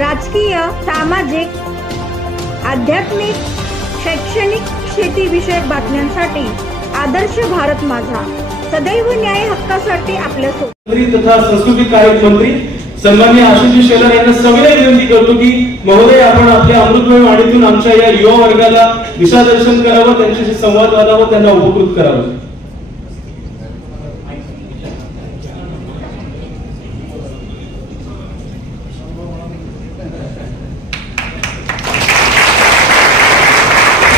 राजकीय, सामाजिक, आध्यात्मिक, शैक्षणिक, शेतीविषयक बातम्यांसाठी आदर्श भारत माझा सदैव न्याय हक्कासाठी आपल्यासोबत तथा संस्कृती कार्य मंत्री सन्माननीय आशिष शेलार यांना सगळे विनंती करतो की महोदय आपण आपल्या अमृतमय वाणीतून आमच्या या युवा वर्गाला दिशादर्शन करावं, त्यांच्याशी संवाद साधावा, त्यांना उपकृत करावं.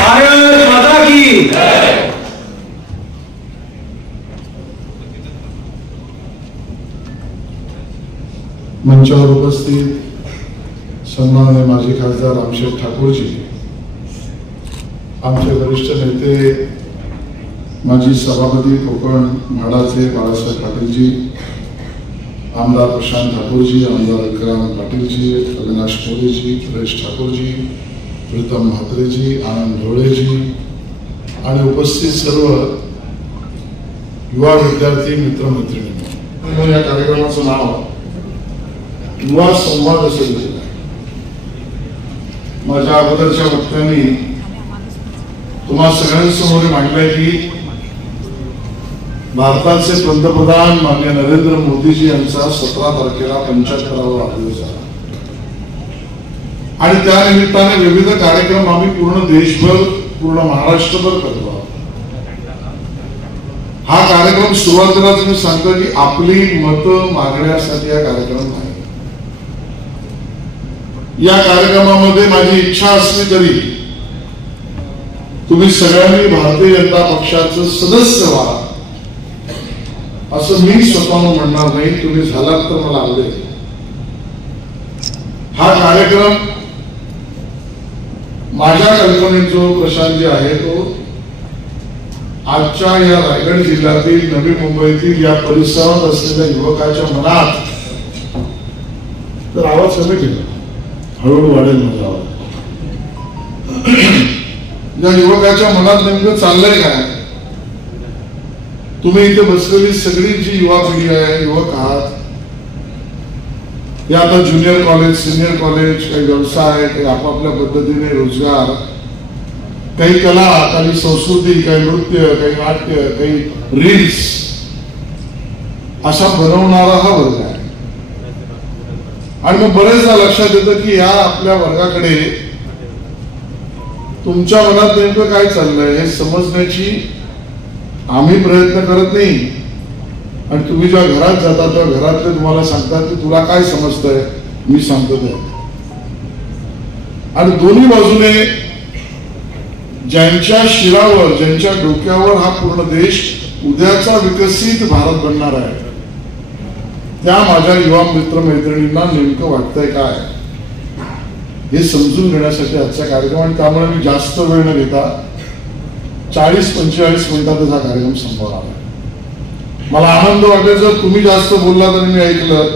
भारत माता की जय. मंचावर उपस्थित सन्माननीय माजी खासदार रामशेठ ठाकूरजी, आमचे वरिष्ठ नेते माजी सभापती कोकण म्हाडाचे बाळासाहेब पाटीलजी, आमदार प्रशांत ठाकूरजी, आमदार विक्रम पाटीलजी, अविनाश मोरेजी, सुरेश ठाकूरजी, प्रीतम म्हात्रेजी, आनंद ढोळेजी आणि उपस्थित सर्व युवा विद्यार्थी मित्रमैत्रिणी, या कार्यक्रमाचं नाव युवा संवाद असेल. माझ्या अगोदरच्या वक्त्यांनी तुम्हा सगळ्यांसमोर मांडलंय की भारताचे पंतप्रधान माननीय नरेंद्र मोदीजी यांचा 17 तारखेला 75वा वाढदिवस झाला आणि त्या निमित्ताने विविध कार्यक्रम आम्ही पूर्ण देशभर, पूर्ण महाराष्ट्रभर करतो. हा कार्यक्रम सुरुवातीलाच मी सांगतो की आपली मतं मागण्यासाठी हा कार्यक्रम नाही. या कार्यक्रमामध्ये माझी इच्छा असली तरी तुम्ही सगळ्यांनी भारतीय जनता पक्षाचं सदस्य व्हा असं मी स्वतःहून म्हणणार नाही. तुम्ही झालात तर मला आवडेल. हा कार्यक्रम माझ्या कल्पनेत जो प्रशांत जे आहे तो आजच्या या रायगड जिल्ह्यातील, नवी मुंबईतील या परिसरात असलेल्या युवकाच्या मनात, तर आवाज कमी केला, हळूहळू वाढेल माझा आवाज, या युवकाच्या मनात नेमकं चाललंय काय. तुम्ही इथे बसलेली सगळी जी युवा पिढी आहे, युवक आहात, हे आता ज्युनियर कॉलेज, सिनियर कॉलेज, काही व्यवसाय, काही आपापल्या पद्धतीने रोजगार, काही कला, काही संस्कृती, काही नृत्य, काही नाट्य, काही रील्स अशा बनवणारा हा वर्ग आहे. आणि मग बरेचदा लक्षात येतं की या आपल्या वर्गाकडे तुमच्या मनात नेमकं काय चाललंय हे समजण्याची आम्ही प्रयत्न करत नाही. आणि तुम्ही जेव्हा घरात जाता तेव्हा घरातले तुम्हाला सांगतात की तुला काय समजतंय, मी सांगतो ते. आणि दोन्ही बाजूने ज्यांच्या शिरावर, ज्यांच्या डोक्यावर हा पूर्ण देश उद्याचा विकसित भारत बनणार आहे, त्या माझ्या युवा मित्र मैत्रिणींना नेमकं वाटतंय काय हे समजून घेण्यासाठी आजचा कार्यक्रम. आणि त्यामुळे मी जास्त वेळ न घेता 40-45 मिनिटातच हा कार्यक्रम संपवणार आहे. मला आनंद वाटेल जर तुम्ही जास्त बोललात आणि मी ऐकलं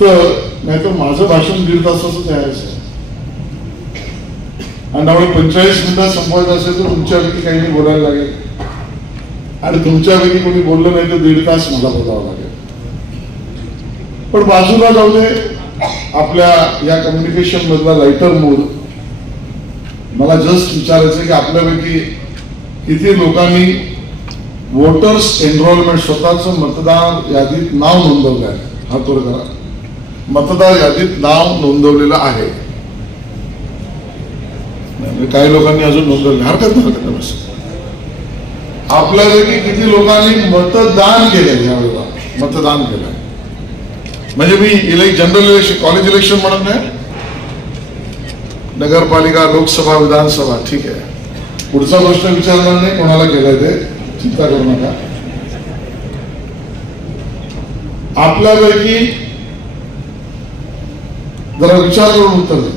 तर, नाहीतर माझं भाषण 1.5 तासाचं द्यायचं आणि त्यामुळे 45 मिनिटात संपवायचं असेल तर तुमच्यापैकी काही नाही बोलायला लागेल आणि तुमच्यापैकी कोणी बोललं नाही तर 1.5 तास मला बोलावं लागेल. पण बाजूला जाऊ दे, आपल्या या कम्युनिकेशन मधला लाइटर मोड. मला जस्ट विचारायचं की आपल्यापैकी किती लोकांनी वोटर्स एनरोलमेंट, स्वतःचं मतदार यादीत नाव नोंदवलं आहे? हात वर करा. मतदार यादीत नाव नोंदवलेलं आहे. काही लोकांनी अजून नोंदवलं, हरकत नाही. आपल्यापैकी किती लोकांनी मतदान केलंय? यावेळेला मतदान केलंय. म्हणजे मी जनरल इलेक्शन, कॉलेज इलेक्शन म्हणत नाही, नगरपालिका, लोकसभा, विधानसभा, ठीक आहे. पुढचा प्रश्न विचारणार नाही कोणाला केलंय ते, चिंता करू नका. आपल्यापैकी जरा विचार करून उत्तर द्या.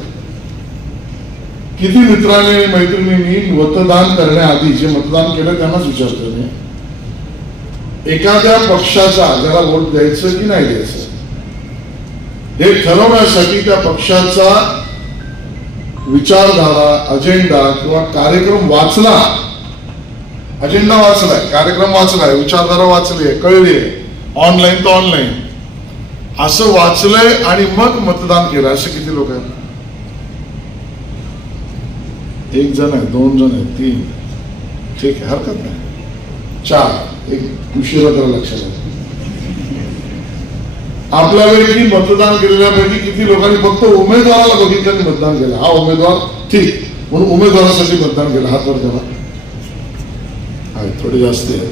किती मित्रांनी आणि मैत्रिणींनी मतदान करण्याआधी, जे मतदान केलं त्यांनाच विचारतो मी, एखाद्या पक्षाचा ज्याला वोट द्यायचं की नाही द्यायचं हे ठरवण्यासाठी त्या पक्षाचा विचारधारा, अजेंडा किंवा कार्यक्रम वाचला, अजेंडा वाचलाय, कार्यक्रम वाचलाय, विचारधारा वाचली आहे, कळली आहे, ऑनलाईन तर ऑनलाईन, असं वाचलंय आणि मग मतदान केलं असे किती लोक आहेत? 1 जण आहे, 2 जण आहे, 3, ठीक आहे, हरकत नाही, 4, एक उशिरा जरा लक्षात आलं. आपल्यापैकी मतदान केलेल्यापैकी किती लोकांनी फक्त उमेदवाराला बघितलं आणि मतदान केलं? हा उमेदवार ठीक म्हणून उमेदवारासाठी मतदान केलं, हात वर करा. थोडे जास्त आहे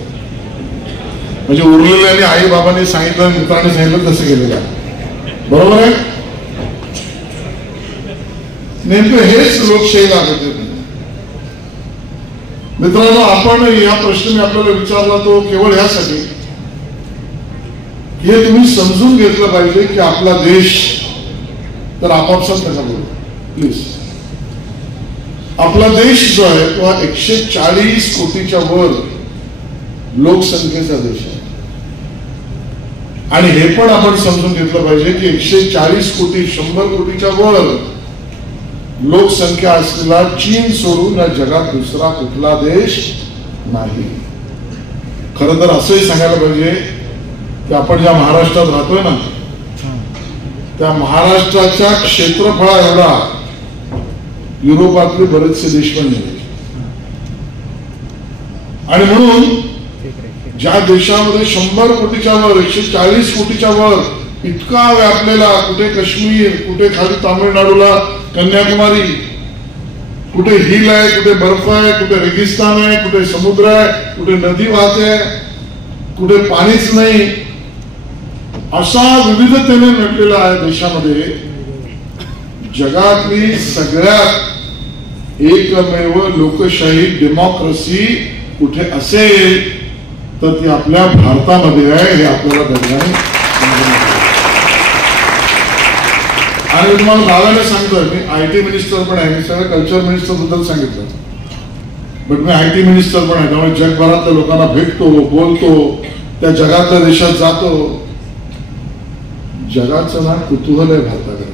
म्हणजे उरलेल्याने आई बाबांनी सांगितलं, मित्रांनी सांगितलं तसं केलेलं आहे. बरोबर आहे? नेमकं हेच लोकशाही लागत आहे. मित्रांनो, आपण या प्रश्न आपल्याला विचारला तो केवळ ह्यासाठी हे तुम्ही समजून घेतलं पाहिजे की आपला देश, तर आपापसात नका बोलू प्लीज, आपला देश जो आहे तो 140 कोटीच्या वर लोकसंख्येचा देश आहे. आणि हे पण आपण समजून घेतलं पाहिजे की 140 कोटी 100 कोटीच्या वर लोकसंख्या असलेला चीन सोडून या जगात दुसरा कुठला देश नाही. खरं तर असंही सांगायला पाहिजे की आपण ज्या महाराष्ट्रात राहतोय ना, त्या महाराष्ट्राच्या क्षेत्रफळा एवढा युरोपातले बरेचसे देश पण नाही. आणि म्हणून ज्या देशामध्ये 100 कोटीच्या वर 140 कोटीच्या वर इतका व्यापलेला, कुठे काश्मीर, कुठे खाली तामिळनाडूला कन्याकुमारी, कुठे हिल आहे, कुठे बर्फ आहे, कुठे रेगिस्तान आहे, कुठे समुद्र आहे, कुठे नदी वाहते, कुठे पाणीच नाही, असा विविधतेने नटलेला आहे देशामध्ये जगातली सगळ्यात एकमेव लोकशाही डेमोक्रेसी कुठे असेल तर ती आपल्या भारतामध्ये आहे, हे आपल्याला दरम्यान. आणि तुम्हाला दाव्याने सांगतोय, मी IT मिनिस्टर पण आहे, मी सगळं कल्चर मिनिस्टर बद्दल सांगितलं, बट मी IT मिनिस्टर पण आहे, त्यामुळे जगभरातल्या लोकांना भेटतो, बोलतो, त्या जगातल्या देशात जातो. जगाचं ना कुतूहल आहे भारताकडे,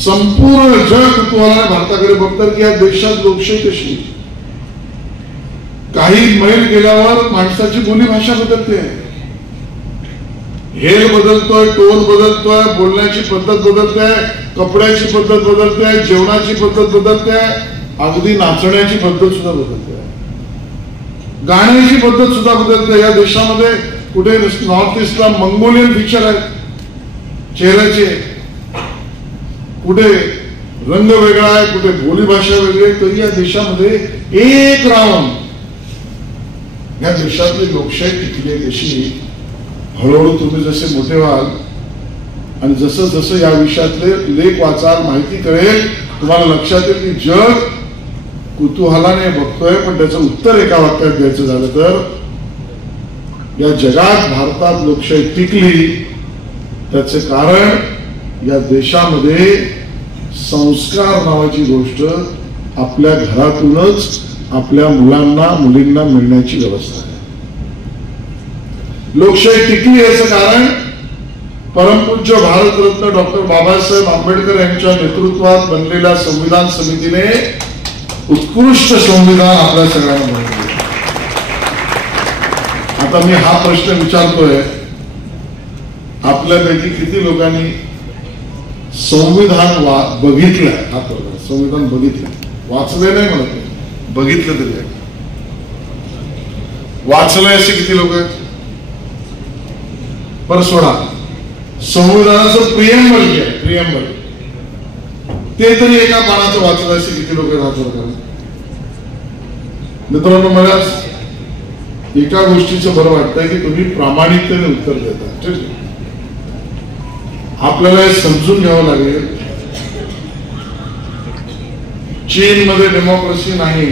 संपूर्ण जग कुतूहलाने भारताकडे बघतात की या देशात लोकशाही कशी. काही मैल गेल्यावर माणसाची बोली भाषा बदलते, हेल बदलतोय, टोन बदलतोय, बोलण्याची पद्धत बदलते, कपड्याची पद्धत बदलते, जेवणाची पद्धत बदलते, अगदी नाचण्याची पद्धत सुद्धा बदलते, गाण्याची पद्धत सुद्धा बदलते. या देशामध्ये कुठे नॉर्थ ईस्टला मंगोलियन फीचर आहेत चेहऱ्याचे, कुठे रंग वेगळा आहे, कुठे बोली भाषा वेगळी आहे, तरी या देशामध्ये एक राऊंड या देशातली लोकशाही टिकली आहे. कशी हळूहळू तुम्ही जसे मोठे व्हाल आणि जसं जसं या विषयातले लेख वाचाल, माहिती कळेल, तुम्हाला लक्षात येईल की जग कुतूहलाने बघतोय. पण त्याचं उत्तर एका वाक्यात द्यायचं झालं तर या जगात भारतात लोकशाही टिकली त्याचे कारण या देशामध्ये संस्कार नावाची गोष्ट आपल्या घरातूनच आपल्या मुलांना मुलींना मिळण्याची व्यवस्था आहे. लोकशाही टिकली याचं कारण परमपूज्य भारतरत्न डॉक्टर बाबासाहेब आंबेडकर यांच्या नेतृत्वात बनलेल्या संविधान समितीने उत्कृष्ट संविधान आपल्या सगळ्यांना बनवले. आता मी हा प्रश्न विचारतोय, आपल्यापैकी किती लोकांनी संविधान बघितलंय? हा प्रकार संविधान बघितलंय, वाचले नाही म्हणत, बघितलं तरी आहे. वाचलंय असे किती लोक आहेत? बरं सोडा, संविधानाचं प्रिएम्बल जे आहे, प्रिएम्बल ते तरी एका पानाचं वाचलं असे किती लोक आहेत? मित्रांनो, मला एका गोष्टीचं बरं वाटतंय की तुम्ही प्रामाणिकतेने उत्तर देता. ठीक आहे, आपल्याला हे समजून घ्यावं लागेल, चीनमध्ये डेमोक्रेसी नाही,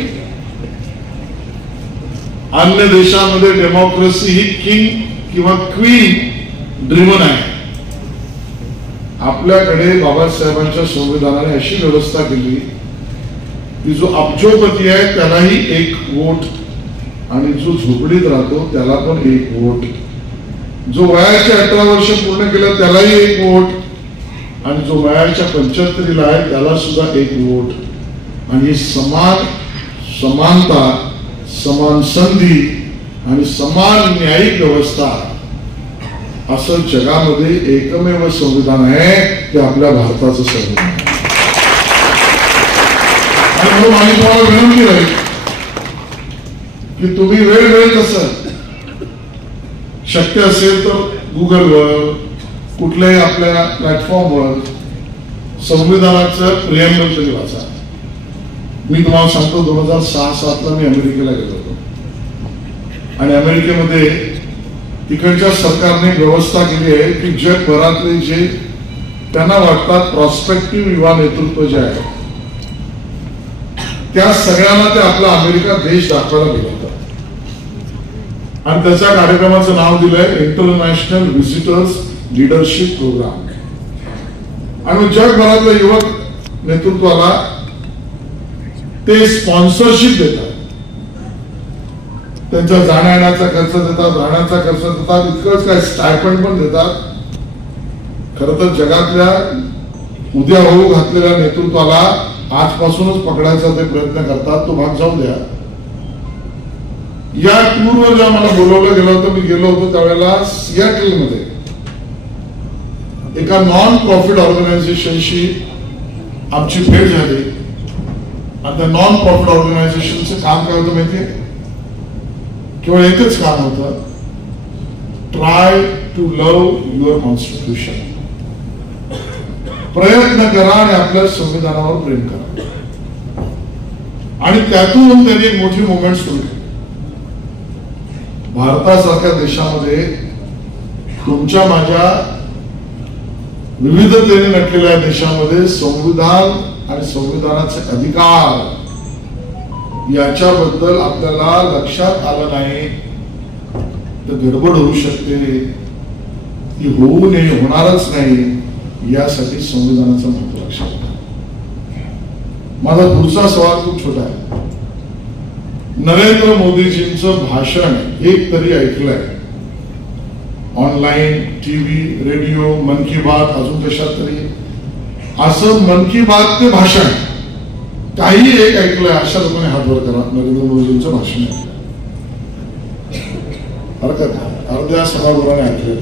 अन्य देशामध्ये डेमोक्रेसी ही किंग किंवा क्वीन ड्रिवन आहे. आपल्याकडे बाबासाहेबांच्या संविधानाने अशी व्यवस्था केली की जो अब्जोपती आहे त्यालाही 1 वोट आणि जो झोपडीत राहतो त्याला पण 1 वोट, जो वयाचे 18 वर्ष पूर्ण केलं त्यालाही 1 वोट आणि जो वयाच्या 75 आहे त्याला सुद्धा 1 वोट. आणि समानता, समान संधी आणि समान न्यायिक व्यवस्था असं जगामध्ये एकमेव संविधान आहे ते आपल्या भारताचं संविधान आहे. आणि म्हणून माझी तुम्हाला विनंती राहील की तुम्ही वेळोवेळी कसं शक्य असेल तर गुगलवर कुठल्याही आपल्या प्लॅटफॉर्मवर संविधानाचं प्रिएम्बल तरी वाचा. मी तुम्हाला सांगतो 2006-07 मी अमेरिकेला गेलो होतो आणि अमेरिकेमध्ये तिकडच्या सरकारने व्यवस्था केली आहे की जगभरातले जे त्यांना वाटतात प्रॉस्पेक्टिव्ह युवा नेतृत्व जे आहे त्या सगळ्यांना ते आपला अमेरिका देश दाखवायला बोलवतात आणि त्याच्या कार्यक्रमाचं नाव दिलंय इंटरनॅशनल व्हिजिटर्स लीडरशिप प्रोग्राम. आणि जगभरातल्या युवक नेतृत्वाला ते स्पॉन्सरशिप देतात, त्यांच्या जाण्या येण्याचा खर्च देतात, राहण्याचा खर्च देतात, इतकंच काय स्टायपंड पण देतात. खरं तर जगातल्या उद्या होऊ घातलेल्या नेतृत्वाला आजपासूनच पकडायचा ते प्रयत्न करतात. तो भाग जाऊ द्या. या टूरवर जेव्हा मला बोलवलं गेलं होतं, मी गेलो होतो त्यावेळेला सियाटल मध्ये एका नॉन प्रॉफिट ऑर्गनायझेशनशी आमची भेट झाली आणि त्या नॉन प्रॉफिट ऑर्गनायझेशनचं काम काय होतं माहितीये? केवळ एकच काम होतं, try to love your constitution. प्रयत्न करा आणि आपल्या संविधानावर प्रेम करा. आणि त्यातून त्यांनी एक मोठी मुवमेंट सुरू केली. भारतासारख्या देशामध्ये तुमच्या माझ्या विविधतेने नटलेल्या देशामध्ये संविधान आणि संविधानाचे अधिकार याच्याबद्दल आपल्याला लक्षात आलं नाही तर गडबड होऊ शकते, ती होऊ नये, होणारच नाही. यासाठी संविधानाचं महत्व लक्षात घ्या. माझा पुढचा सवाल खूप छोटा आहे. नरेंद्र मोदीजींचं भाषण एक तरी ऐकलंय ऑनलाईन, टीव्ही, रेडिओ, मन की बात, अजून कशात तरी. असं मन की बात ते भाषण काही एक ऐकलंय अशा लोकांनी हात वर करा. नरेंद्र मोदीजींचं भाषण ऐकलं, हरकत नाही, अर्ध्या सभागृहाने ऐकलं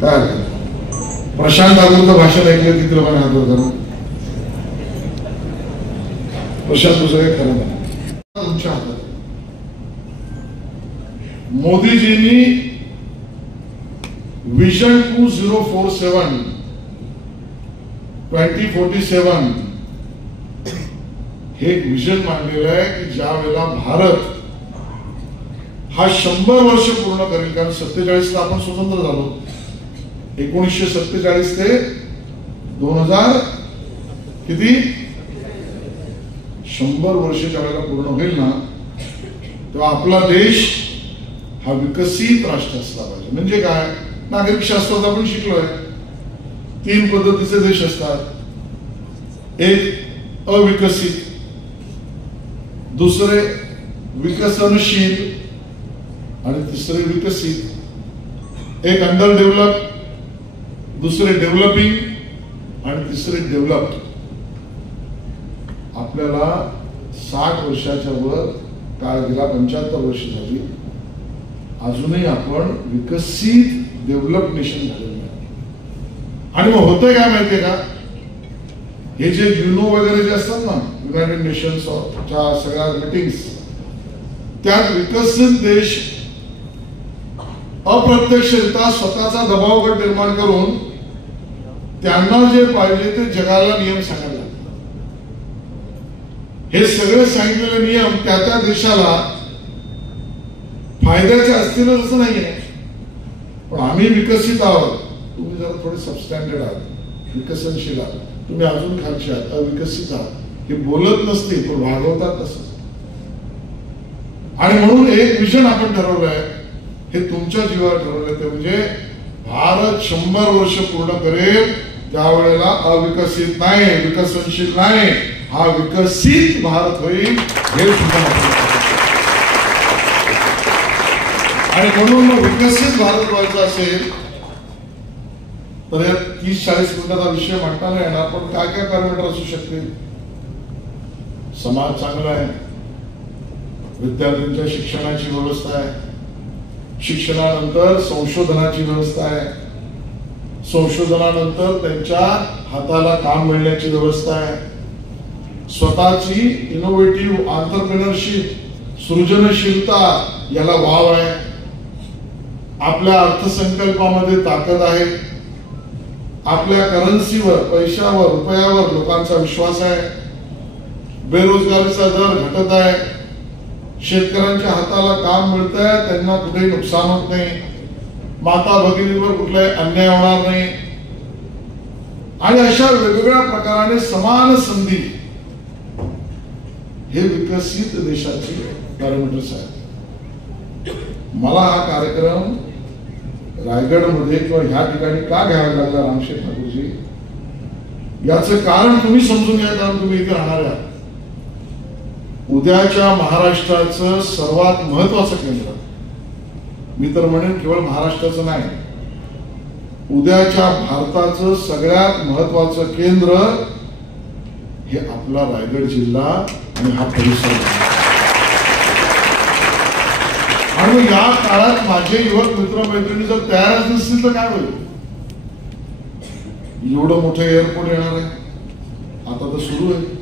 काय? प्रशांत ठाकूरचं भाषण ऐकलं किती लोकांनी हात वर करा. प्रशांत तुझं काही खरं नाही, तुमच्या हातात. मोदीजींनी विजन 2047 2047 हे एक विजन मांडलेलं आहे की ज्या वेळेला भारत हा 100 वर्ष पूर्ण करेल. कारण 47 ला आपण स्वतंत्र झालो. 1947 ते 2000 किती 100 वर्षाच्या वेळेला पूर्ण होईल ना, तेव्हा आपला देश हा विकसित राष्ट्र असला पाहिजे. म्हणजे काय? नागरिक शास्त्रात आपण शिकलोय 3 पद्धतीचे देश असतात. एक अविकसित, दुसरे विकसनशील आणि तिसरे विकसित. एक अंडर डेव्हलप, दुसरे डेव्हलपिंग आणि तिसरे डेव्हलप्ड. आपल्याला 60 वर्षाच्या वर काळ गेला, 75 वर्ष झाली, अजूनही आपण विकसित डेव्हलप नेशन झालेलं नाही. आणि मग होतंय काय माहितीये का? हे जे युनो वगैरे जे असतात ना, युनायटेड नेशन्सच्या सगळ्या मीटिंग्स, त्यात विकसित देश अप्रत्यक्षरित्या स्वतःचा दबाव गट निर्माण करून त्यांना जे पाहिजे ते जगाला नियम सांगायला लागतात. हे सगळे सांगितलेले नियम त्या त्या देशाला फायद्याचे असतीलच असं नाहीये. पण आम्ही विकसित आहोत, तुम्ही जरा थोडे सबस्टँडर्ड आहात, विकसनशील आहात, तुम्ही अजून खालचे आहात, अविकसित आहात. हे बोलत नसते पण वागवतात तसं. आणि म्हणून एक विजन आपण ठरवलंय, हे तुमच्या जीवावर ठरवलंय, ते म्हणजे भारत 100 वर्ष पूर्ण करेल त्यावेळेला अविकसित नाही, विकसनशील नाही, हा विकसित भारत होईल. हे सुद्धा आणि म्हणून विकसित भारत व्हायचा असेल तर या 30-40 मिनिटाचा विषय मांडता नाही येणार. पण काय काय पॅरामीटर असू शकते? समाज चांगला आहे, विद्यार्थ्यांच्या शिक्षणाची व्यवस्था आहे, शिक्षणानंतर संशोधनाची व्यवस्था आहे, संशोधनानंतर त्यांच्या हाताला काम मिळण्याची व्यवस्था आहे, स्वतःची इनोव्हेटिव्ह एंटरप्रेन्योरशिप सृजनशीलता याला वाव आहे, आपल्या अर्थसंकल्पामध्ये ताकद आहे, आपल्या करन्सीवर पैशावर रुपयावर लोकांचा विश्वास आहे, बेरोजगारीचा दर घटत आहे, शेतकऱ्यांच्या हाताला काम मिळत आहे, त्यांना कुठेही नुकसान होत नाही, माता भगिनीवर कुठलाही अन्याय होणार नाही आणि अशा वेगवेगळ्या प्रकाराने समान संधी हे विकसित देशाची पॅरामीटर्स आहेत. मला हा कार्यक्रम रायगडमध्ये किंवा ह्या ठिकाणी का घ्यावा लागला रामशेठ ठाकूरजी, याचं कारण तुम्ही समजून घ्या, कारण तुम्ही इथे राहणार आहात. उद्याच्या महाराष्ट्राचं सर्वात महत्वाचं केंद्र, मी तर म्हणेन केवळ महाराष्ट्राचं नाही, उद्याच्या भारताचं सगळ्यात महत्वाचं केंद्र हे आपला रायगड जिल्हा आणि हा परिसर. आणि या काळात माझे युवक मित्रमैत्रिणी जर तयारच नसतील तर काय होईल? एवढं मोठं एअरपोर्ट येणार आहे, आता तर सुरू आहे.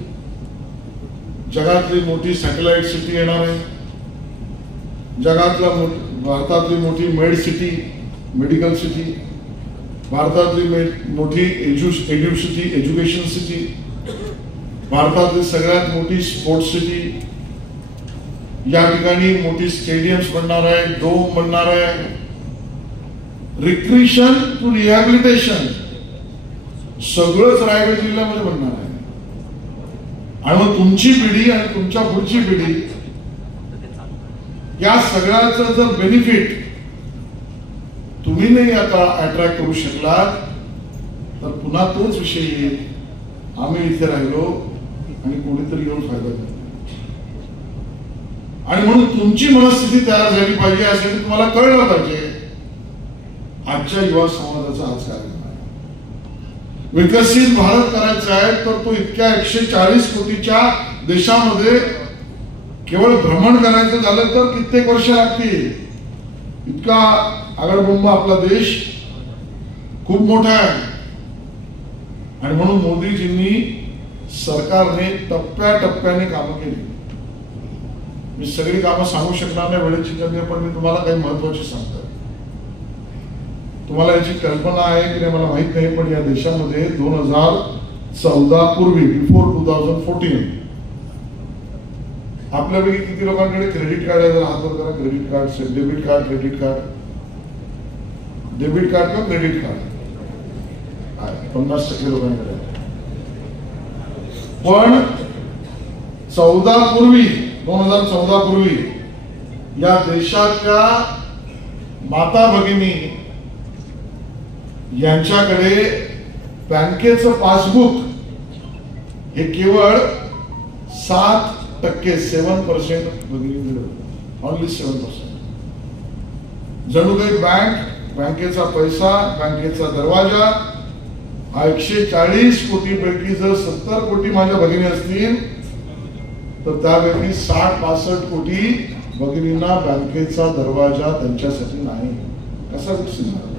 जगातली मोठी सॅटेलाइट सिटी येणार आहे, जगातला भारतातली मोठी मेड सिटी, मेडिकल सिटी, भारतातली मोठी एज्युकेशन सिटी, भारतातली सगळ्यात मोठी स्पोर्ट्स सिटी, या ठिकाणी मोठी स्टेडियम्स बनणार आहे, डोम बनणार आहे, रिक्रिएशन टू रिहॅबिलिटेशन सगळंच रायगड जिल्ह्यामध्ये बनणार आहे. आणि मग तुमची पिढी आणि तुमच्या पुढची पिढी या सगळ्याचं जर बेनिफिट तुम्ही नाही आता अट्रॅक्ट करू शकलात तर पुन्हा तोच विषय येईल, आम्ही इथे राहिलो आणि कोणीतरी येऊन फायदा घेतला. आणि म्हणून तुमची मनस्थिती तयार झाली पाहिजे, यासाठी तुम्हाला कळलं पाहिजे आजच्या युवा समाजाचा आज कार्यक्रम आहे. विकसित भारत करायचा आहे तर तो इतक्या 140 कोटीच्या देशामध्ये केवळ भ्रमण करायचं झालं तर कित्येक वर्ष लागतील. इतका आगळबंब आपला देश खूप मोठा आहे. आणि म्हणून मोदीजींनी सरकारने टप्प्याटप्प्याने कामं केली. मी सगळी कामं सांगू शकणार नाही वेळेची कमी आहे, पण मी तुम्हाला काही महत्वाची सांगतो. तुम्हाला याची कल्पना आहे की नाही मला माहित नाही, पण या देशामध्ये 2014 पूर्वी बिफोर 2014 आपल्यापैकी किती लोकांकडे क्रेडिट कार्ड आहे? जर हात वर करा. Credit card, debit card, credit card, debit card किंवा क्रेडिट कार्ड 50% लोकांकडे. पण 2014 पूर्वी या देशाच्या माता भगिनी यांच्याकडे बँकेचं पासबुक हे केवळ 7% 7% भगिनी, ओनली 7%. जणू काही बँकेचा पैसा, बँकेचा दरवाजा हा 140 कोटी पैकी जर 70 कोटी माझ्या भगिनी असतील तर त्यापैकी 60-65 कोटी भगिनींना बँकेचा दरवाजा त्यांच्यासाठी नाही. कसा विकसित झाला?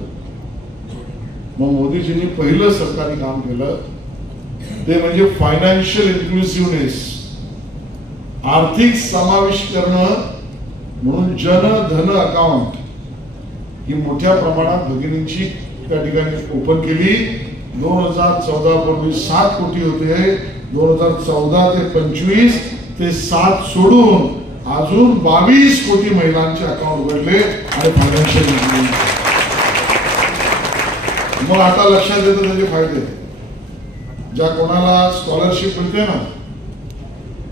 मग मोदीजींनी पहिलं सरकारी काम केलं ते म्हणजे फायनान्शियल इन्क्लुसिव्हनेस, आर्थिक समावेश करणं. म्हणून जन धन अकाउंट ही मोठ्या प्रमाणात भगिनींची त्या ठिकाणी ओपन केली. 2014 पूर्वी 7 कोटी होते, 2014 ते 25 ते 7 सोडून अजून 22 कोटी महिलांचे अकाउंट उघडले आणि फायनान्शियल इन्क्लुजन. मग आता लक्षात येतं त्याचे फायदे. ज्या कोणाला स्कॉलरशिप मिळते ना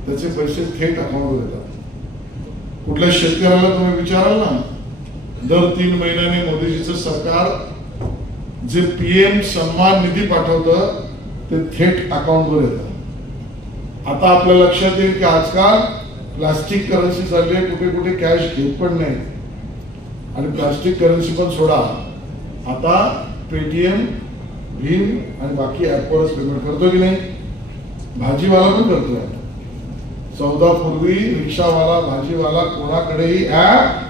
त्याचे पैसे थेट अकाउंटवर येतात. कुठल्या शेतकऱ्याला तुम्ही विचाराल ना, दर 3 महिन्याने मोदीजीचं सरकार जे PM सन्मान निधी पाठवतं ते थेट अकाउंटवर येतं. आता आपल्या लक्षात येईल की आजकाल प्लास्टिक करन्सी चालली, कुठे कुठे कॅश घेत पण नाही. आणि प्लास्टिक करन्सी पण सोडा, आता पेटीएम, भीम आणि बाकी ऍपवरच पेमेंट करतो की नाही. भाजीवाला पण करतोय. 14 पूर्वी रिक्षावाला, भाजीवाला कोणाकडेही ऍप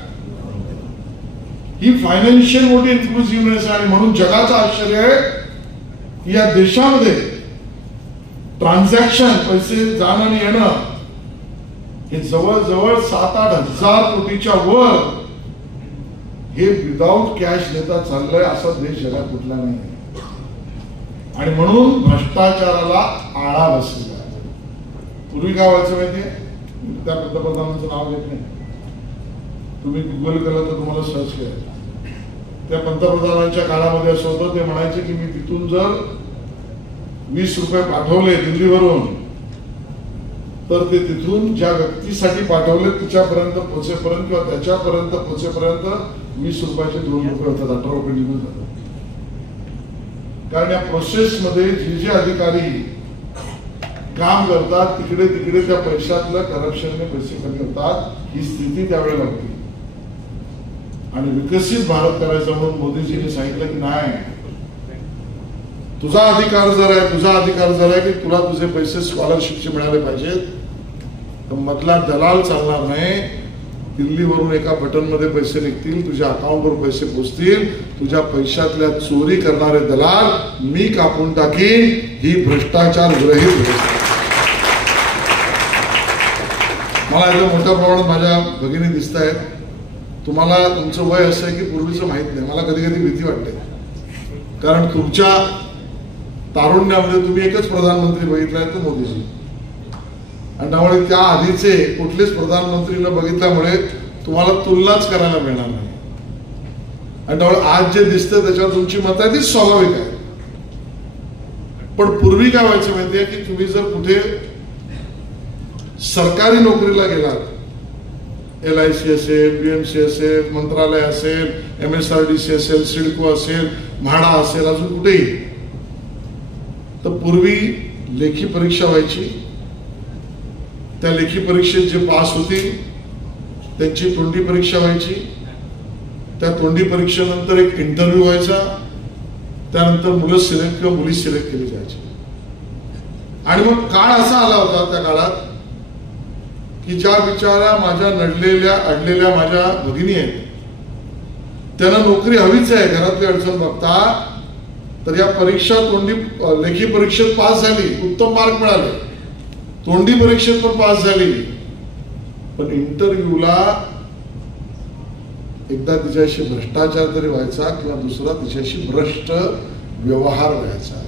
ही फायनान्शियल मोठी इन्क्लुझिव्हनेस आहे. आणि म्हणून जगाचं आश्चर्य आहे की या देशामध्ये ट्रान्झॅक्शन, पैसे जाणं आणि येणं हे जवळजवळ 7-8 हजार कोटीच्या वर हे विदाऊट कॅश देता चाललंय. असा देश जगात कुठला नाही. आणि म्हणून भ्रष्टाचाराला आळा बसलेला आहे. पूर्वी काय व्हायचं माहितीये, त्या पंतप्रधानांचं नाव घेत नाही, तुम्ही गुगल केलं तर तुम्हाला सर्च केलं. त्या पंतप्रधानांच्या काळामध्ये असं होतं, ते म्हणायचे की मी तिथून जर 20 रुपये पाठवले दिल्लीवरून, तर ते तिथून ज्या व्यक्तीसाठी पाठवले तिच्यापर्यंत पोहोचेपर्यंत किंवा त्याच्यापर्यंत पोहोचेपर्यंत 20 रुपयाचे 2 रुपये होतात, 18 रुपये निघून जातात. कारण या प्रोसेसमध्ये जे अधिकारी काम करतात तिकडे तिकडे त्या पैशातलं करप्शनने पैसे कमी होतात. ही स्थिती त्यावेळेला होती. आणि विकसित भारत करायचा म्हणून मोदीजींनी सांगितलं की नाही, तुझा अधिकार जर आहे की तुला तुझे पैसे स्कॉलरशिपचे मिळाले पाहिजेत, तर मधला दलाल चालणार नाही. दिल्लीवरून एका बटन मध्ये पैसे निघतील, तुझ्या अकाउंटवर पैसे पोहोचतील. तुझ्या पैशातल्या चोरी करणारे दलाल मी कापून टाकीन. ही भ्रष्टाचार विरहित व्यवस्था. मला इथं मोठ्या प्रमाणात माझ्या भगिनी दिसत आहेत. तुम्हाला तुमचं वय असं आहे की पूर्वीचं माहित नाही. मला कधी कधी भीती वाटते, कारण तुमच्या तारुण्यामध्ये तुम्ही एकच प्रधानमंत्री बघितलाय, तो मोदीजी. आणि त्यामुळे त्या आधीचे कुठलेच प्रधानमंत्री न बघितल्यामुळे तुम्हाला तुलनाच करायला मिळणार नाही. आणि त्यामुळे आज जे दिसतं त्याच्यावर तुमची मत आहे ती स्वाभाविक आहे. पण पूर्वी काय व्हायचं माहितीये की तुम्ही जर कुठे सरकारी नोकरीला गेलात, LIC असेल, BMC असेल, मंत्रालय असेल, MSRDC असेल, सिडको असेल, म्हाडा असेल, अजून कुठेही, तर पूर्वी लेखी परीक्षा व्हायची. त्या लेखी परीक्षेत जे पास होतील त्यांची तोंडी परीक्षा व्हायची. त्या तोंडी परीक्षेनंतर एक इंटरव्ह्यू व्हायचा. त्यानंतर मुलं सिलेक्ट किंवा मुली सिलेक्ट केली जायची. आणि मग काळ असा आला होता त्या काळात की ज्या बिचारा माझ्या अडलेल्या माझ्या भगिनी आहेत, त्यांना नोकरी हवीच आहे, घरातली अडचण बघता, तर या परीक्षा लेखी परीक्षेत पास झाली, उत्तम मार्क मिळाले, तोंडी परीक्षेत पण पास झाली, पण इंटरव्ह्यूला एकदा तिच्याशी भ्रष्टाचार तरी व्हायचा किंवा दुसरा तिच्याशी भ्रष्ट व्यवहार व्हायचा.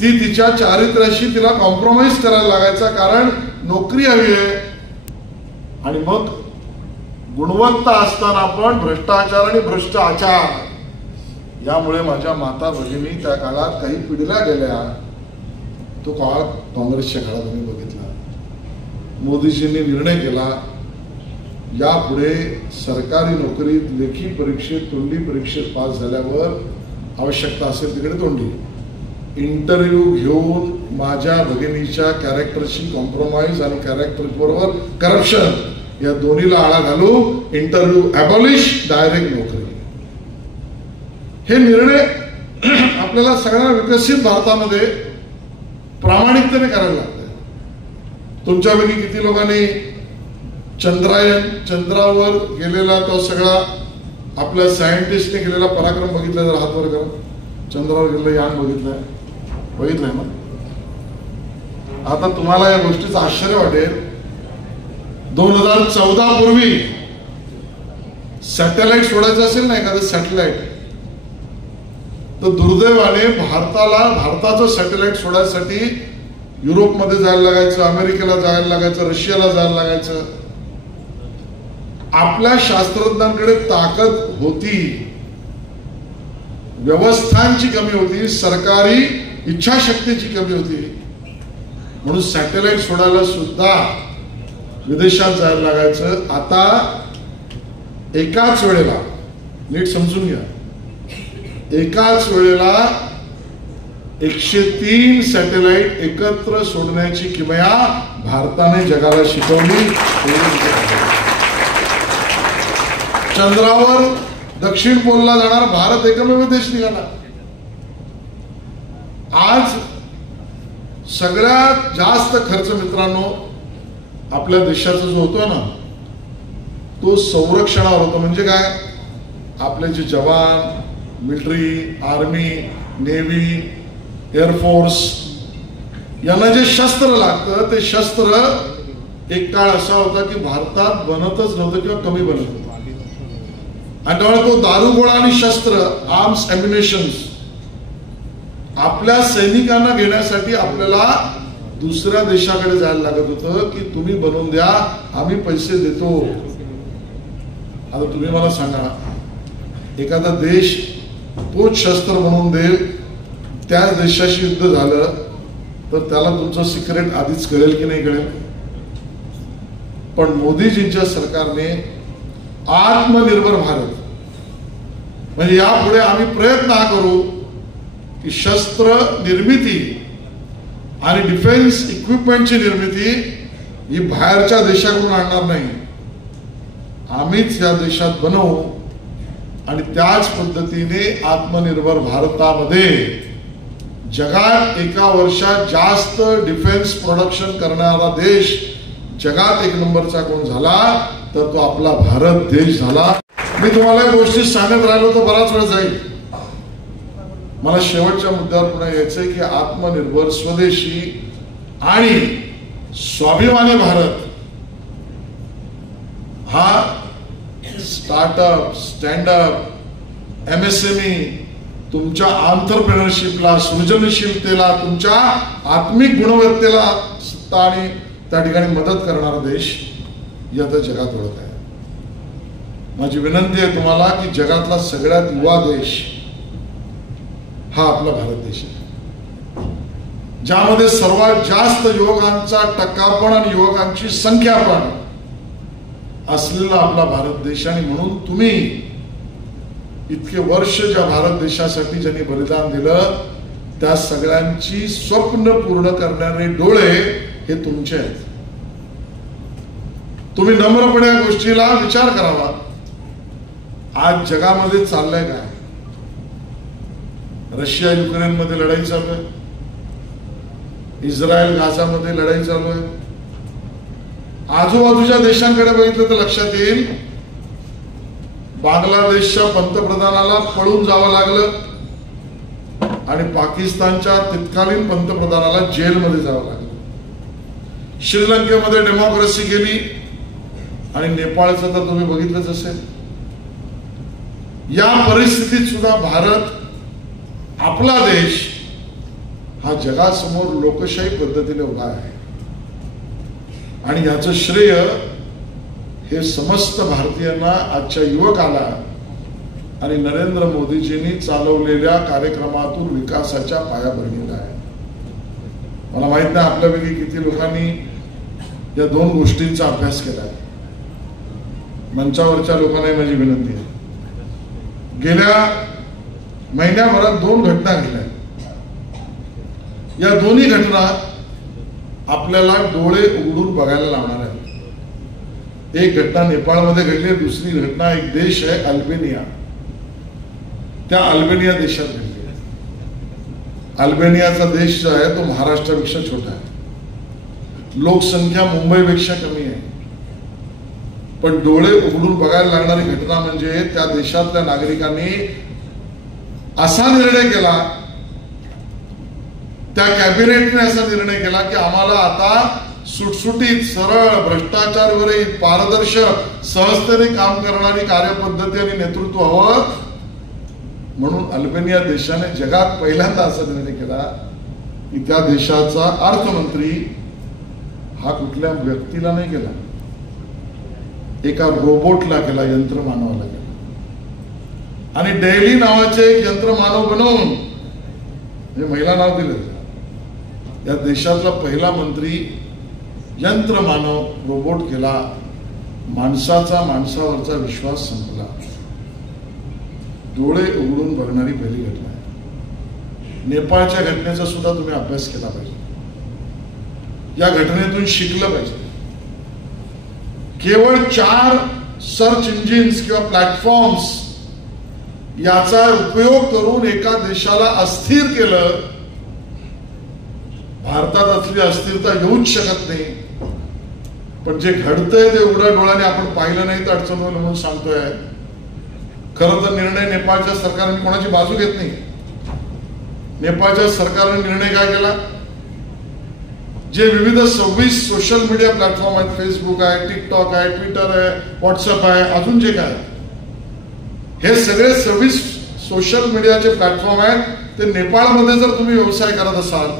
ती तिच्या चारित्र्याशी तिला कॉम्प्रोमाइज करायला लागायचा, कारण नोकरी हवी आहे. आणि मग गुणवत्ता असताना पण भ्रष्टाचार आणि भ्रष्ट आचार यामुळे माझ्या माता भगिनी त्या काळात काही पिढीला गेल्या. तो काळ काँग्रेसच्या काळात मी बघितला. मोदीजींनी निर्णय केला, यापुढे सरकारी नोकरीत लेखी परीक्षेत तोंडी परीक्षेत पास झाल्यावर आवश्यकता असेल तिकडे तोंडी इंटरव्ह्यू घेऊन माझ्या भगिनीच्या कॅरेक्टरशी कॉम्प्रोमाइज आणि कॅरेक्टर बरोबर करप्शन या दोन्हीला आळा घालू. इंटरव्ह्यू ॲबॉलिश, डायरेक्ट नोकरी. हे निर्णय आपल्याला सगळ्या विकसित भारतामध्ये प्रामाणिकतेने करायला लागते. तुमच्यापैकी किती लोकांनी चंद्रावर गेलेला तो सगळा आपल्या सायंटिस्टने केलेला पराक्रम बघितला? जर हात वर करा. चंद्रावर गेलेलं यान बघितलंय ना? आता तुम्हाला या गोष्टीचं आश्चर्य वाटेल, 2014 पूर्वी सॅटेलाइट सोडायचं असेल ना एखादं सॅटेलाइट, तर दुर्दैवाने भारताचं सॅटेलाइट सोडायसाठी युरोपमध्ये जायला लागायचं, अमेरिकेला जायला लागायचं, रशियाला जायला लागायचं. आपल्या शास्त्रज्ञांकडे ताकद होती, व्यवस्थांची कमी होती, सरकारी इच्छाशक्तीची कमी होती, म्हणून सॅटेलाइट सोडायला सुद्धा विदेशात जायला लागायचं. आता एकाच वेळेला, नीट समजून घ्या, एकाच वेळेला 103 सॅटेलाइट एकत्र सोडण्याची किमया भारताने जगाला शिकवली. चंद्रावर दक्षिण पोलला जाणार भारत एकमेव देश निघाला. आज सगळ्यात जास्त खर्च मित्रांनो आपल्या देशाचा जो होतो ना, तो संरक्षणावर होतो. म्हणजे काय? आपले जे जवान, मिलिटरी, आर्मी, नेव्ही, एअरफोर्स यांना जे शस्त्र लागतं ते शस्त्र एक काळ असा होता की भारतात बनतच नव्हतं किंवा कमी बनत होतं. आणि त्यामुळे तो दारुगोळा आणि शस्त्र, आर्म्स, एम्युनिशन्स आपल्या सैनिकांना घेण्यासाठी आपल्याला दुसऱ्या देशाकडे जायला लागत होतं की तुम्ही बनवून द्या, आम्ही पैसे देतो. आता तुम्ही मला सांगा, एखादा देश तोच शस्त्र बनवून देईल, त्याच देशाशी युद्ध झालं तर त्याला तुमचं सिक्रेट आधीच कळेल की नाही कळेल. पण मोदीजींच्या सरकारने आत्मनिर्भर भारत म्हणजे यापुढे आम्ही प्रयत्न हा करू की शस्त्र निर्मिती आणि डिफेन्स इक्विपमेंटची निर्मिती ही बाहेरच्या देशाकडून आणणार नाही, आम्हीच या देशात बनवू. आणि त्याच पद्धतीने आत्मनिर्भर भारतामध्ये जगात एका वर्षात जास्त डिफेन्स प्रोडक्शन करणारा देश जगात 1 नंबरचा कोण झाला तर तो आपला भारत देश झाला. मी तुम्हाला या गोष्टी सांगत राहिलो तर बराच वेळ जाईल. मला शेवटच्या मुद्द्यावर पुन्हा यायचंय की आत्मनिर्भर, स्वदेशी आणि स्वाभिमानी भारत हा स्टार्टअप, स्टँडअप, MSME तुमच्या आंतरप्रेनरशिपला, सृजनशीलतेला, तुमच्या आत्मिक गुणवत्तेला आणि त्या ठिकाणी मदत करणारा देश आता जगात ओळख आहे. माझी विनंती आहे तुम्हाला की जगातला सगळ्यात युवा देश हा आपला भारत देश आहे, ज्यामध्ये सर्वात जास्त युवकांचा टक्का पण आणि युवकांची संख्या पण असलेला आपला भारत देश. आणि म्हणून तुम्ही इतके वर्ष ज्या भारत देशासाठी ज्यांनी बलिदान दिलं त्या सगळ्यांची स्वप्न पूर्ण करणारे डोळे हे तुमचे आहेत. तुम्ही नम्रपणे या गोष्टीला विचार करावा. आज जगामध्ये चाललंय काय? रशिया युक्रेन मध्ये लढाई चालू आहे, इस्रायल गाझामध्ये लढाई चालू आहे. आजूबाजूच्या देशांकडे बघितलं तर लक्षात येईल बांगलादेशच्या पंतप्रधानाला पळून जावं लागलं आणि पाकिस्तानच्या तत्कालीन पंतप्रधानाला जेलमध्ये जावं लागलं. श्रीलंकेमध्ये डेमोक्रेसी गेली आणि नेपाळचं तर तुम्ही बघितलंच असेल. या परिस्थितीत सुद्धा भारत, आपला देश हा जगासमोर लोकशाही पद्धतीने उभा आहे. आणि याचं श्रेय हे समस्त भारतीयांना, आजच्या युवकाला आणि नरेंद्र मोदीजींनी चालवलेल्या कार्यक्रमातून विकासाच्या पायाभरणीला आहे. मला माहित नाही आपल्यापैकी किती लोकांनी या 2 गोष्टींचा अभ्यास केला आहे. मंचावरच्या लोकांनाही माझी विनंती आहे, गेल्या महिन्याभरात 2 घटना घडल्या. या दोन्ही घटना आपल्याला डोळे उघडून बघायला लावणार आहेत. एक घटना नेपाळमध्ये घडली, दुसरी घटना एक देश आहे अल्बेनिया, त्या अल्बेनिया देशात घडली आहे. अल्बेनियाचा देश जो आहे तो महाराष्ट्रापेक्षा छोटा आहे, लोकसंख्या मुंबईपेक्षा कमी आहे. पण डोळे उघडून बघायला लागणारी घटना म्हणजे त्या देशातल्या नागरिकांनी असा निर्णय केला, त्या कॅबिनेटने असा निर्णय केला की आम्हाला आता सुटसुटीत, सरळ, भ्रष्टाचार विरहित, पारदर्शक, सहजतेने काम करणारी कार्यपद्धती आणि नेतृत्व हवं. म्हणून अल्बेनिया देशाने जगात पहिल्यांदा असा निर्णय केला की त्या देशाचा अर्थमंत्री हा कुठल्या व्यक्तीला नाही केला, एका रोबोटला केला, यंत्रमानवाला केला. आणि डेली नावाचे एक यंत्रमानव बनवून हे महिला नाव दिलं. या देशातला पहिला मंत्री यंत्रमानव, रोबोट केला. माणसाचा माणसावरचा विश्वास संपला. डोळे उघडून बघणारी पहिली घटना आहे. नेपाळच्या घटनेचा सुद्धा तुम्ही अभ्यास केला पाहिजे, या घटनेतून शिकलं पाहिजे. केवळ 4 सर्च इंजिन्स किंवा प्लॅटफॉर्म्स याचा उपयोग करून एका देशाला अस्थिर केलं. भारतात असली अस्थिरता येऊच शकत नाही. पण जे घडतंय ते उघड्या डोळ्याने आपण पाहिलं नाही तर अडचण होईल म्हणून सांगतोय. खरं तर निर्णय नेपाळच्या सरकारने कोणाची बाजू घेत नाही. नेपाळच्या सरकारने निर्णय काय केला, जे विविध 26 सोशल मीडिया प्लॅटफॉर्म आहेत, फेसबुक आहे, टिकटॉक आहे, ट्विटर आहे, व्हॉट्सअप आहे, अजून जे काय हे सगळे 26 सोशल मीडियाचे प्लॅटफॉर्म आहेत, ते नेपाळमध्ये जर तुम्ही व्यवसाय करत असाल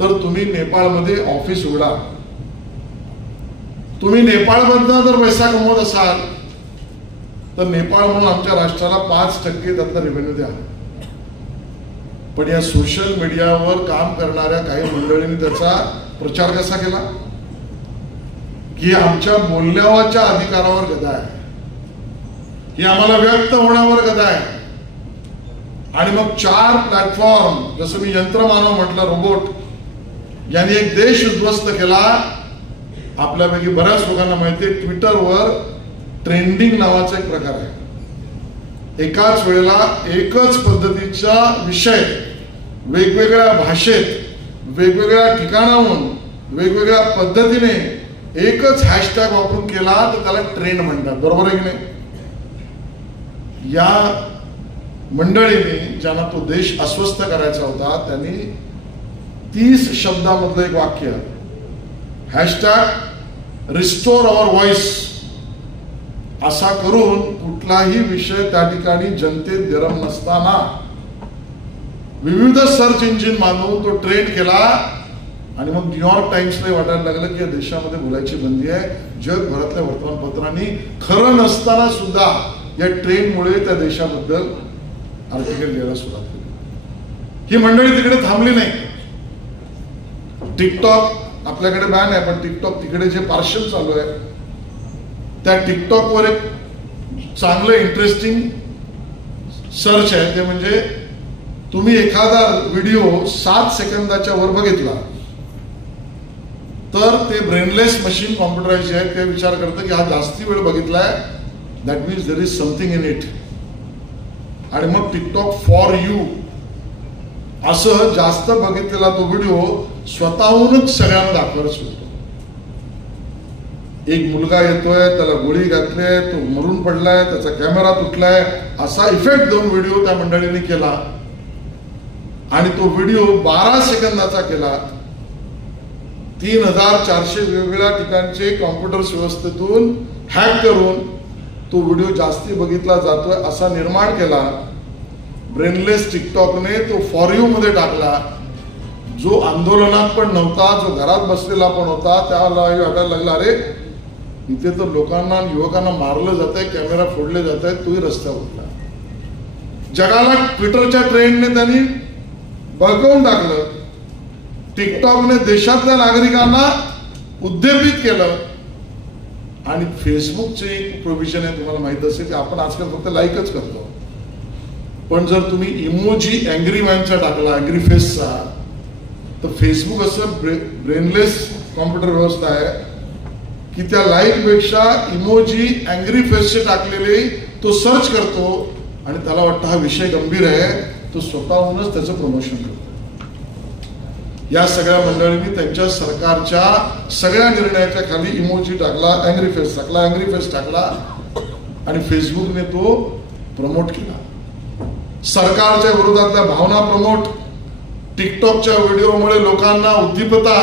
तर तुम्ही नेपाळमध्ये ऑफिस उघडा. तुम्ही नेपाळमधनं जर पैसा कमवत असाल तर नेपाळ म्हणून आमच्या राष्ट्राला 5% त्यातला रेव्हेन्यू द्या. पण या सोशल मीडियावर काम करणाऱ्या काही मंडळींनी त्याचा प्रचार कसा केला की आमच्या बोलण्याच्या अधिकारावर गदा आहे, ही आम्हाला व्यक्त होण्यावर गदा आहे. आणि मग 4 प्लॅटफॉर्म, जसं मी यंत्रमानव म्हटलं, रोबोट, यांनी एक देश उद्ध्वस्त केला. आपल्यापैकी बऱ्याच लोकांना माहिती आहे, ट्विटरवर ट्रेंडिंग नावाचा एक प्रकार आहे. एकाच वेळेला एकच पद्धतीचा विषय वेगवेगळ्या भाषेत, वेगवेगळ्या ठिकाणाहून, वेगवेगळ्या पद्धतीने एकच हॅशटॅग वापरून केला तर त्याला ट्रेंड म्हणतात. बरोबर आहे की नाही? या मंडळीने ज्यांना तो देश अस्वस्थ करायचा होता त्यांनी 30 शब्दामधलं एक वाक्य, हॅशटॅग रिस्टोर अवर व्हॉइस, असा करून कुठलाही विषय त्या ठिकाणी जनतेत गरम नसताना विविध सर्च इंजिन मानून तो ट्रेंड केला. आणि मग न्यूयॉर्क टाइम्सला वाटायला लागलं की या देशामध्ये बोलायची बंदी आहे. जगभरातल्या वर्तमानपत्रांनी खरं नसताना सुद्धा या ट्रेंडमुळे त्या देशाबद्दल आर्टिकल लिहायला सुरुवात केली. ही मंडळी तिकडे थांबली नाही. टिकटॉक आपल्याकडे बॅन आहे, पण टिकटॉक तिकडे जे पार्शल चालू आहे त्या टिकटॉकवर एक चांगलं इंटरेस्टिंग सर्च आहे. ते म्हणजे तुम्ही एखादा व्हिडिओ 7 सेकंदाच्या वर बघितला तर ते ब्रेनलेस मशीन कॉम्प्युटराइज आहे, ते विचार करतं की हा जास्ती वेळ बघितलाय, that means there is something in it. आणि मग टिकटॉक फॉर यू असं जास्त बघितलेला तो व्हिडिओ स्वतःहूनच सगळ्यांना दाखवायला सुचतो. एक मुलगा येतोय, त्याला गोळी घातलीय, तो मरून पडलाय, त्याचा कॅमेरा तुटलाय, असा इफेक्ट 2 व्हिडिओ त्या मंडळींनी केला. आणि तो व्हिडिओ 12 सेकंदाचा केला. 3400 वेगवेगळ्या ठिकाणचे कॉम्प्युटर्स व्यवस्थेतून हॅक करून तो व्हिडिओ जास्ती बघितला जातोय असा निर्माण केला. ब्रेनलेस टिकटॉकने तो फॉर यू मध्ये टाकला. जो आंदोलनात पण नव्हता, जो घरात बसलेला पण होता, त्याला वाटायला लागला, अरे इथे तर लोकांना, युवकांना मारलं जात आहे, कॅमेरा फोडले जात आहेत, तोही रस्त्यावर उठला. जगाला ट्विटरच्या ट्रेंडने त्यांनी बळकावून टाकलं. टिकटॉकने देशातल्या नागरिकांना उद्दीपित केलं. आणि फेसबुकचे एक प्रोव्हिजन आहे, तुम्हाला माहित असेल की आपण आजकाल फक्त लाईकच करतो, पण जर तुम्ही इमोजी अँग्री मॅनचा टाकला, अँग्री फेसचा, तर फेसबुक असं ब्रेनलेस कॉम्प्युटर व्यवस्था आहे की त्या लाईक पेक्षा इमोजी अँग्री फेसचे टाकलेले तो सर्च करतो आणि त्याला वाटतं हा विषय गंभीर आहे, तो स्वतःहूनच त्याचं प्रमोशन करतो. या सगळ्या मंडळींनी त्यांच्या सरकारच्या सगळ्या निर्णयाच्या खाली इमोजी टाकला, अँग्री फेस टाकला, अँग्री फेस टाकला आणि फेसबुकने तो प्रमोट केला. सरकारच्या विरोधातल्या भावना प्रमोट, टिकटॉकच्या व्हिडिओमुळे लोकांना उद्दीपता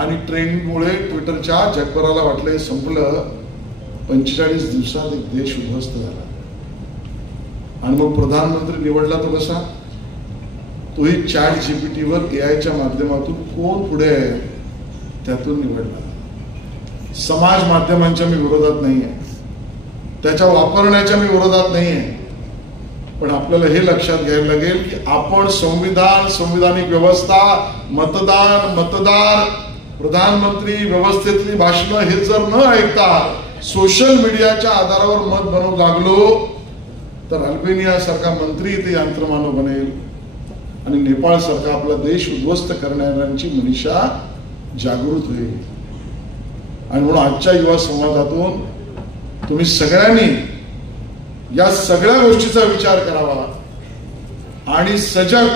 आणि ट्रेंडमुळे ट्विटरच्या जगभराला वाटलं हे संपलं. 45 दिवसात एक देश उद्ध्वस्त झाला. आणि मग प्रधानमंत्री निवडला तो कसा? तोही चॅट जीपीटीवर एआयच्या माध्यमातून कोण पुढे आहे त्यातून निवडला. समाज माध्यमांच्या मी विरोधात नाहीये, त्याच्या वापरण्याच्या मी विरोधात नाहीये, पण आपल्याला हे लक्षात घ्यायला लागेल की आपण संविधान, संविधानिक व्यवस्था, मतदान, मतदार, प्रधानमंत्री व्यवस्थेतली भाषणं हे जर न ऐकता सोशल मीडियाच्या आधारावर मत बनवू लागलो तर अल्बेनिया सारखा मंत्री इथे यंत्रमानव बनेल आणि नेपाळ सारखा आपला देश उद्ध्वस्त करणाऱ्यांची मनीषा जागृत होईल. आणि म्हणून आजच्या युवा संवादातून तुम्ही सगळ्यांनी या सगळ्या गोष्टीचा विचार करावा आणि सजग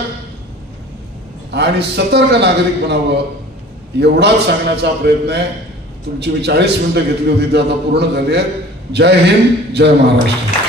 आणि सतर्क नागरिक बनावं, एवढाच सांगण्याचा प्रयत्न आहे. तुमची मी 40 मिनिटं घेतली होती, ते आता पूर्ण झाली आहेत. जय हिंद, जय महाराष्ट्र.